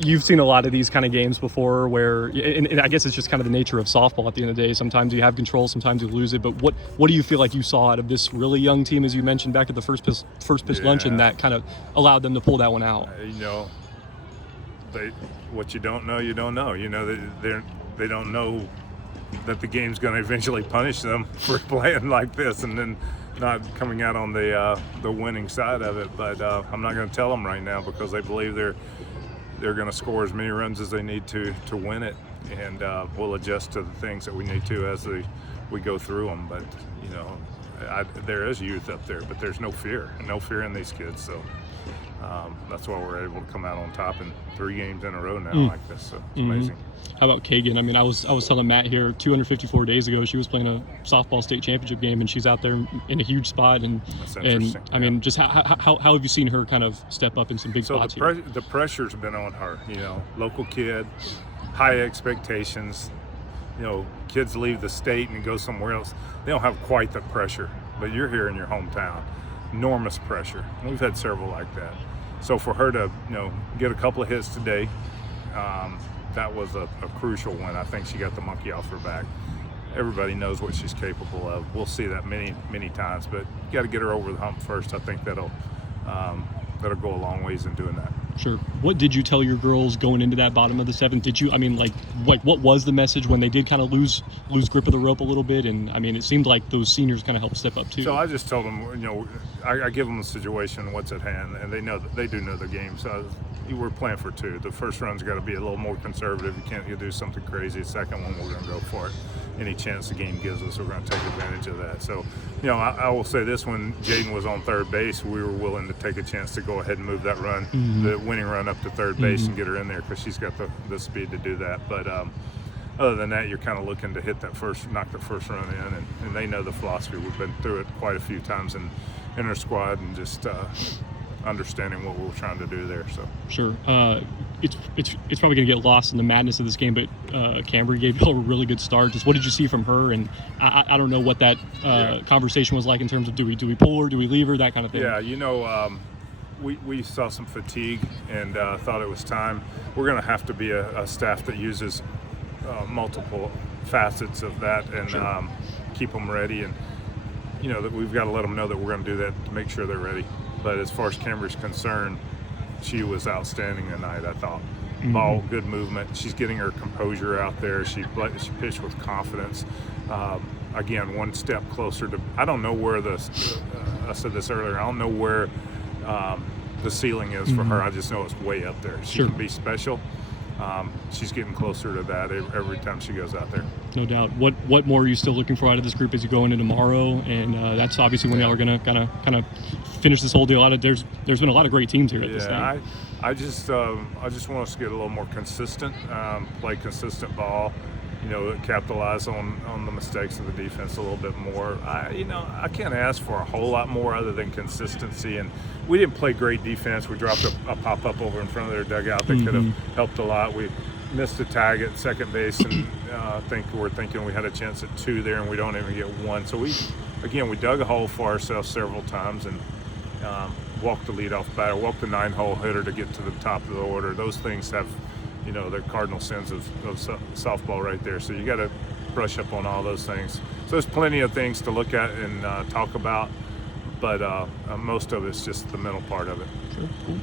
you've seen a lot of these kind of games before where, and I guess it's just kind of the nature of softball at the end of the day. Sometimes you have control, sometimes you lose it. But what do you feel like you saw out of this really young team, as you mentioned back at the first pitch luncheon, that kind of allowed them to pull that one out? What you don't know, you don't know. They don't know that the game's going to eventually punish them for playing like this and then not coming out on the winning side of it. But I'm not going to tell them right now because they believe they're going to score as many runs as they need to win it, and we'll adjust to the things that we need to as we go through them. But there is youth up there, but there's no fear in these kids. So that's why we're able to come out on top in 3 games in a row now like this. So it's amazing. How about Kagan? I mean, I was telling Matt here 254 days ago she was playing a softball state championship game, and she's out there in a huge spot. And I mean, just how have you seen her kind of step up in some big spots here? The pressure's been on her. Local kid, high expectations. Kids leave the state and go somewhere else. They don't have quite the pressure, but you're here in your hometown. Enormous pressure. We've had several like that. So for her to get a couple of hits today, that was a crucial one. I think she got the monkey off her back. Everybody knows what she's capable of. We'll see that many times, but you got to get her over the hump first. I think that'll go a long ways in doing that. Sure. What did you tell your girls going into that bottom of the 7th? Did you, what was the message when they did kind of lose grip of the rope a little bit? And I mean, it seemed like those seniors kind of helped step up too. So I just told them, I give them the situation, what's at hand, and they do know the game. So we're playing for 2. The first run's got to be a little more conservative. You can't do something crazy. The second one, we're going to go for it. Any chance the game gives us, we're going to take advantage of that. So, I will say this: when Jaden was on third base, we were willing to take a chance to go ahead and move that run, the winning run up to third base, and get her in there because she's got the speed to do that. But other than that, you're kind of looking to knock the first run in, and they know the philosophy. We've been through it quite a few times in our squad, and just understanding what we're trying to do there. So sure, it's probably going to get lost in the madness of this game, but Cambry gave you a really good start. Just what did you see from her? And I don't know what that conversation was like in terms of do we pull her, do we leave her, that kind of thing. Yeah, we saw some fatigue and thought it was time. We're going to have to be a staff that uses multiple facets of that and keep them ready, and that we've got to let them know that we're going to do that to make sure they're ready. But as far as Cambry's concerned, she was outstanding tonight, I thought. Ball, good movement. She's getting her composure out there. She pitched with confidence. Again, one step closer to. I don't know where I said this earlier. I don't know where the ceiling is for her. I just know it's way up there. She can be special. She's getting closer to that every time she goes out there. No doubt. What more are you still looking for out of this group as you go into tomorrow? And that's obviously when y'all are going to kind of finish this whole deal. There's been a lot of great teams here at this thing. I just want us to get a little more consistent, play consistent ball. Capitalize on the mistakes of the defense a little bit more. I can't ask for a whole lot more other than consistency. And we didn't play great defense. We dropped a pop-up over in front of their dugout that could have helped a lot. We missed a tag at second base, and we're thinking we had a chance at 2 there, and we don't even get 1. So we dug a hole for ourselves several times and walked the leadoff batter, walked the 9-hole hitter to get to the top of the order. Those things have the cardinal sins of softball right there. So you got to brush up on all those things. So there's plenty of things to look at and talk about, but most of it's just the mental part of it. Sure. Cool.